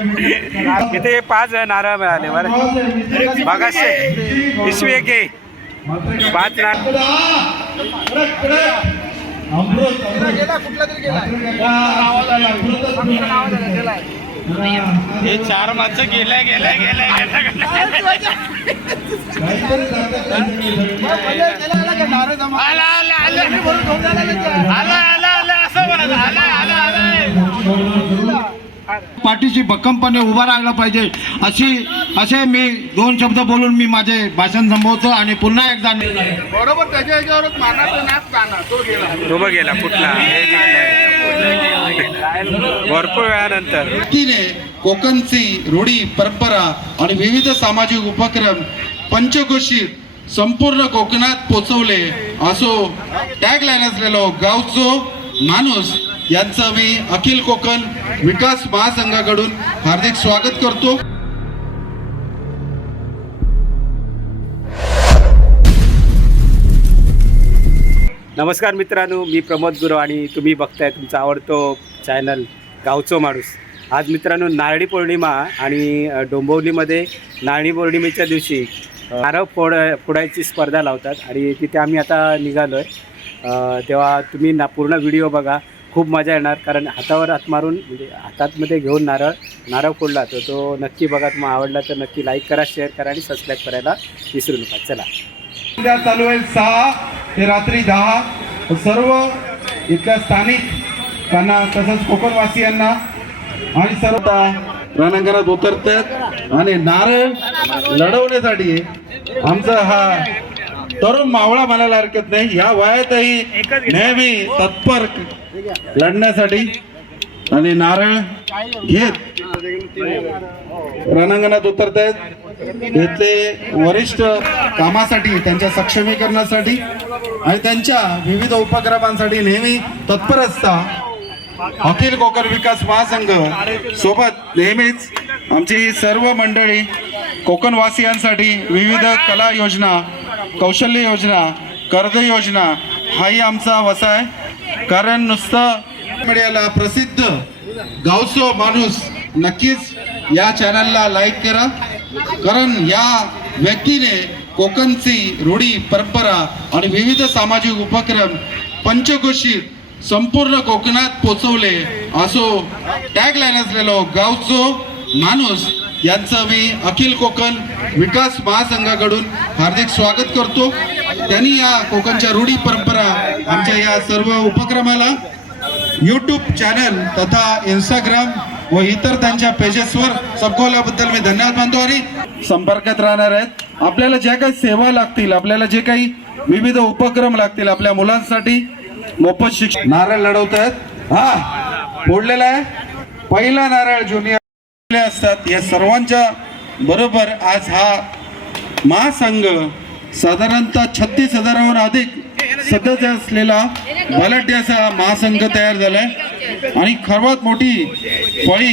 इथे पाच नारळ मिळाले बरं बघाशे इसवी एक पाच नारळ हे चार माणसं गेल्या गेल्या गेल्या गेल्या आला आला आला आला आला आला असं म्हणत आला आला आला पाठीशी भक्कमपणे उभा राहायला पाहिजे. अशी असे मी दोन शब्द बोलून मी माझे भाषण संपवतो आणि पुन्हा एकदा बरोबर त्याच्या ह्याच्यावरच मानाचा नाच गाणं तो गेला. तो बघ गेला कुठला? हे. भरपूर वेळानंतर. व्यक्तीने कोकणची रूढी परंपरा आणि विविध सामाजिक उपक्रम पंचघोषित संपूर्ण कोकणात पोचवले. असो टॅग लाईन असलेलो गावचो माणूस यांचं मी अखिल कोकण विकास महासंघाकडून हार्दिक स्वागत करतो. नमस्कार मित्रांनो मी प्रमोद गुरु आणि तुम्ही बघताय तुमचा आवडतो चॅनल गावचो माणूस. आज मित्रांनो नारळी पौर्णिमा आणि डोंबिवलीमध्ये नारळी पौर्णिमेच्या दिवशी नारळ फोड फोडायची स्पर्धा लावतात आणि तिथे आम्ही आता निघालो आहे तेव्हा तुम्ही ना पूर्ण व्हिडिओ बघा. खूप मजा येणार कारण हातावर हात मारून म्हणजे हातातमध्ये घेऊन नारळ नारळ फोडला तर तो नक्की बघा तुम्हाला आवडला तर नक्की लाईक करा शेअर करा आणि सबस्क्राईब करायला विसरू नका. चला. उद्या चालू आहे सहा ते रात्री दहा. सर्व इथल्या स्थानिक त्यांना तसंच कोकणवासियांना आणि सर्व रणांगणात उतरतात आणि नारळ लढवण्यासाठी आमचा हा तरुण मावळा म्हणायला हरकत नाही. या वयातही नेहमी तत्पर लढण्यासाठी आणि नारळ घेत रणांगणात उतरत आहेत इथले वरिष्ठ कामासाठी त्यांच्या सक्षमीकरणासाठी आणि त्यांच्या विविध उपक्रमांसाठी नेहमी तत्पर असता. अखिल कोकण विकास महासंघ सोबत नेहमीच आमची सर्व मंडळी कोकणवासियांसाठी विविध कला योजना कौशल्य योजना कर्ज योजना हाही आमचा वसा आहे. कारण नुसतं मीडियाला प्रसिद्ध गावचो माणूस नक्कीच या चॅनलला लाईक करा. कारण या व्यक्तीने कोकणची रूढी परंपरा आणि विविध सामाजिक उपक्रम पंचघोषित संपूर्ण कोकणात पोचवले. असो टॅग लाईन असलेलो गावचो माणूस यांचं मी अखिल कोकण विकास महासंघाकडून हार्दिक स्वागत करतो. त्यांनी या कोकणच्या रूढी परंपरा आमच्या या सर्व उपक्रमाला यूट्यूब चॅनल तथा इंस्टाग्राम व इतर त्यांच्या पेजेसवर सबकोल्याबद्दल मी धन्यवाद मानतो आणि संपर्कात राहणार आहेत. आपल्याला ज्या काही सेवा लागतील आपल्याला जे काही विविध उपक्रम लागतील आपल्या मुलांसाठी मोफत शिक्षण नारळ लढवत आहेत हा फोडलेला आहे. पहिला नारळ ज्युनियर असतात या सर्वांच्या बरोबर आज हा महासंघ साधारणतः छत्तीस हजाराहून अधिक सदस्य असलेला बलाढ्याचा महासंघ तयार झालाय. आणि सर्वात मोठी फळी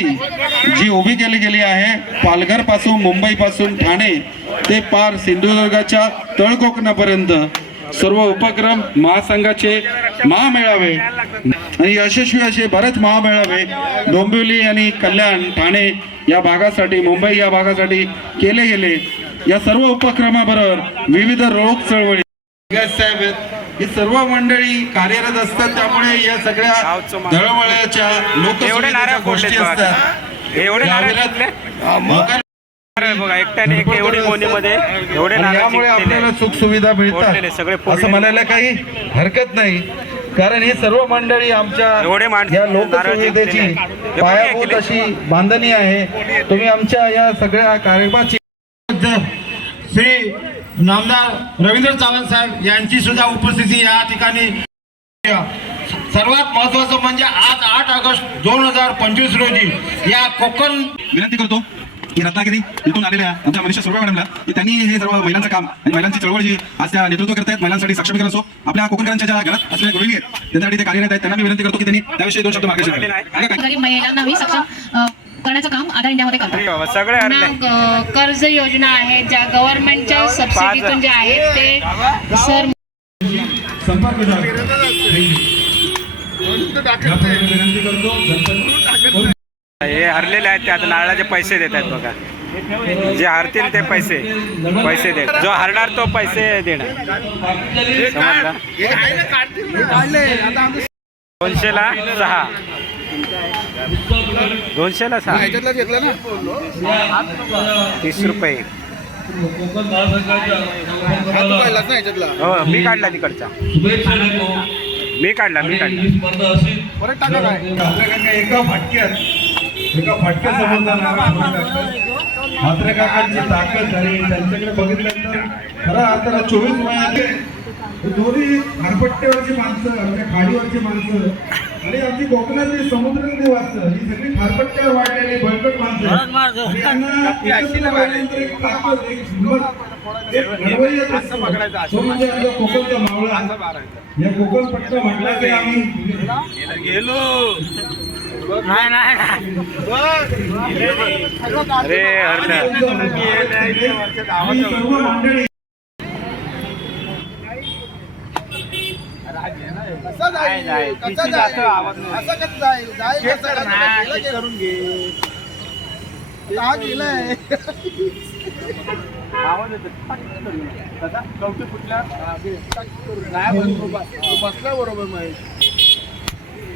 जी उभी केली गेली आहे पालघरपासून मुंबई पासून ठाणे ते पार सिंधुदुर्गाच्या तळकोकणापर्यंत. सर्व उपक्रम महासंघाचे महामेळावे आणि यशस्वी असे बरेच महामेळावे डोंबिवली आणि कल्याण ठाणे या भागासाठी मुंबई या भागासाठी केले गेले या सर्व उपक्रमाबरोबर विविध रोग चळवळी साहेब. ही सर्व मंडळी कार्यरत असतात त्यामुळे या सगळ्या दळवळ्याच्या लोक गोष्टी असतात एवढे बघा एकट्याने एक एवढी मोनीमध्ये आपल्याला. सुख सुविधा मिळतात. असं म्हणायला काही हरकत नाही कारण ही सर्व मंडळी आमच्या या. हे पायाभूत अशी बांधणी आहे. तुम्ही आमच्या या सगळ्या कार्यक्रमाची श्री नामदार रवींद्र चव्हाण साहेब यांची सुद्धा उपस्थिती या ठिकाणी सर्वात महत्वाचं म्हणजे आज आठ ऑगस्ट दोन हजार पंचवीस रोजी या कोकण विनंती करतो. की रत्नागिरी इथून आलेल्या आमच्या मनीषा सुरवा मॅडमला की त्यांनी हे सर्व महिलांचं काम आणि महिलांची चळवळ जी आज त्या नेतृत्व करत आहेत महिलांसाठी सक्षमीकरण असो आपल्या कोकणकरांच्या ज्या घरात असलेल्या गृहिणी आहेत त्यांच्यासाठी ते कार्यरत आहेत त्यांना मी विनंती करतो की त्यांनी त्याविषयी दोन शब्द मार्गदर्शन. आहे महिलांनाही सक्षम करण्याचं काम आधार इंडियामध्ये करतात. कर्ज योजना आहेत ज्या गव्हर्नमेंटच्या सबसिडीतून ज्या आहेत ते सर संपर्क विनंती करतो हरलेले आहेत ते आता नारळाचे पैसे देत आहेत बघा. जे हरतील ते पैसे पैसे दे जो हरणार तो पैसे देणार. हे आमचं दोनशेला सहा. दोनशेला सहा. ह्याच्यातलं घेतलं ना तीस रुपये. हा हो मी काढला तिकडचा. मी काढला मी काढला. परत टाका काय? एका फटक्यात एका फटक्यात समजणार मात्र काकांची ताकद आणि त्यांच्याकडे बघितल्यानंतर खरं आता चोवीस महिन्याचे हे दोन्ही खारपट्ट्यावरची माणसं आमच्या खाडीवरची माणसं आणि आमची कोकणातली समुद्रातली वाचतं ही सगळी खारपट्ट्यावर वाढलेली बळकट माणसं. एकत्र एक ताकद, एक हिंमत. तो म्हणजे आमचा कोकणचा मावळा. या कोकण पट्टा म्हटला की आम्ही अरे ही कसं गेलं करून घे. हा गेलंय बसला बरोबर महेश.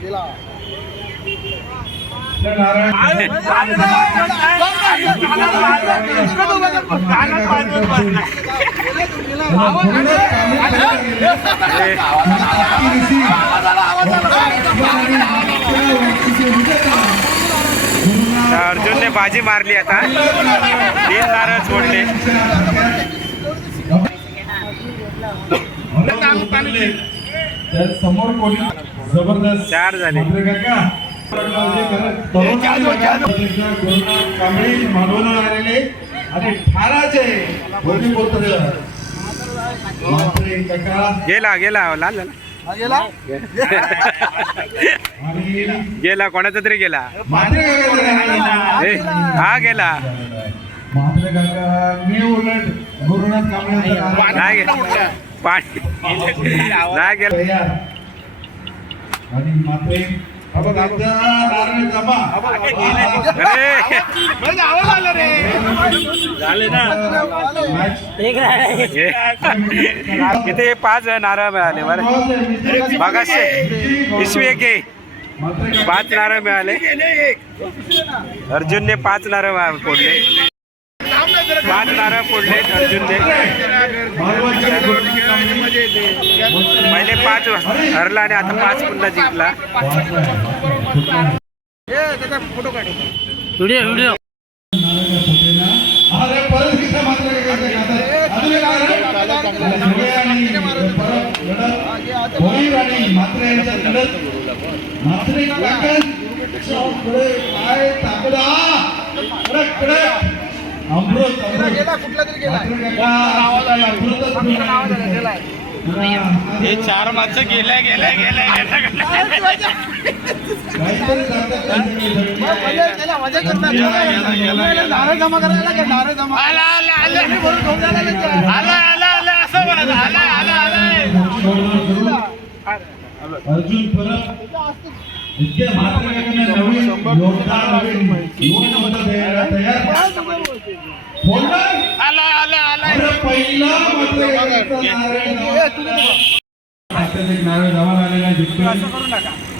गेला. अर्जुनने बाजी मारली आता. तीन नारळ सोडले समोर कोणी जबरदस्त. चार झाले. कोरोना कांबळी मागवून आलेले आणि ठाराचे भूमिपुत्र गेला गेला हो, लाल गेला गेला कोणाचा तरी गेला. हा गेला. मी उलट गुरुनाथ कांबळे नाही गेला. आणि मात्र इथे पाच नारळ मिळाले बरं. मागाशे पिशवी एक पाच नारळ मिळाले. अर्जुनने पाच नारळ फोडले. पाच नारळ फोडले अर्जुनने. पहिले पाच हरला आणि आता पाच पुन्हा जिंकला. फोटो काढ अरे परत एकदा मात्र अमृत हे चार माणसं गेल्या गेल्या गेल्या जमा आला आला आला. असं आला अर्जुन परत इतके मात्र नवीन योगदान तयार. आला आला आला पहिला नारळ जमा झालेला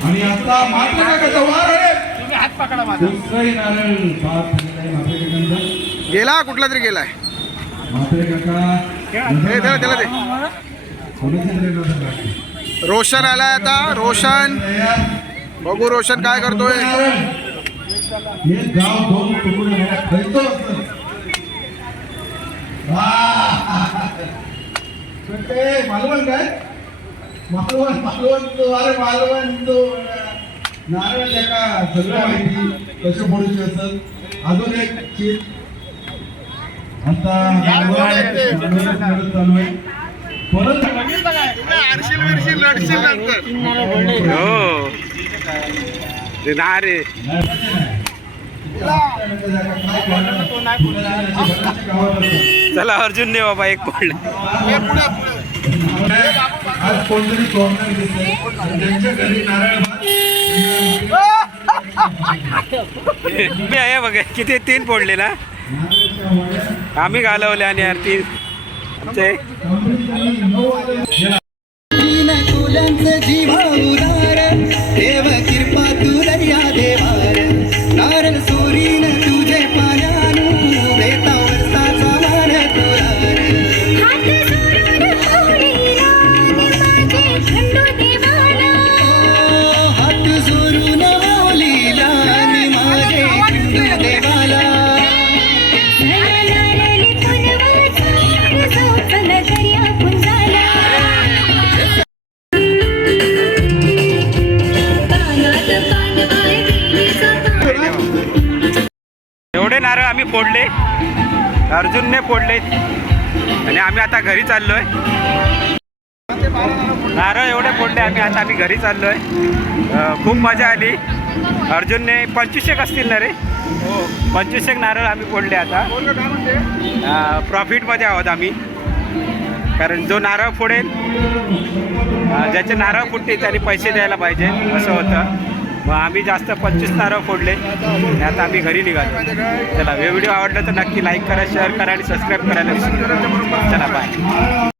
आणि आता मात्र काकाचा वार आहे तुम्ही हात पकडा माझा दुसराही नारळ बाद झालेला आहे मात्र गेला कुठला तरी गेलाय. मात्र काका हे त्याला दे. रोशन आलाय आता. रोशन. बघू रोशन काय करतोय. गाव दोन तुकडे मालवण काय मालवण मालवण तो अरे मालवण तो नारळ सगळं माहिती कसं फोडूचे असत अजून एक चीज आता चालू आहे परत आरशील लढशील नंतर हो. ते ना रे चला अर्जुन ने बाबा एक पडला हे आज कोणतरी. त्यांच्या घरी मी आहे बघा किती तीन फोडले ना? आम्ही घालवले आणि यार तीन. ते नारळ आम्ही फोडले. अर्जुनने फोडले. आणि आम्ही आता घरी चाललोय. नारळ एवढे फोडले आम्ही आता आम्ही घरी चाललोय. आहे खूप मजा आली. अर्जुनने पंचवीसशेक असतील ना रे? पंचवीसशेक नारळ आम्ही फोडले आता. प्रॉफिटमध्ये आहोत आम्ही. कारण जो नारळ फोडेल ज्याचे नारळ फुटते त्यांनी पैसे द्यायला पाहिजे असं होतं. मग आम्ही जास्त पंचवीस नारळ फोडले. आणि आता आम्ही घरी निघालो. चला व्हिडिओ आवडला तर नक्की लाईक करा शेअर करा आणि सबस्क्राईब करायला विसरू चला बाय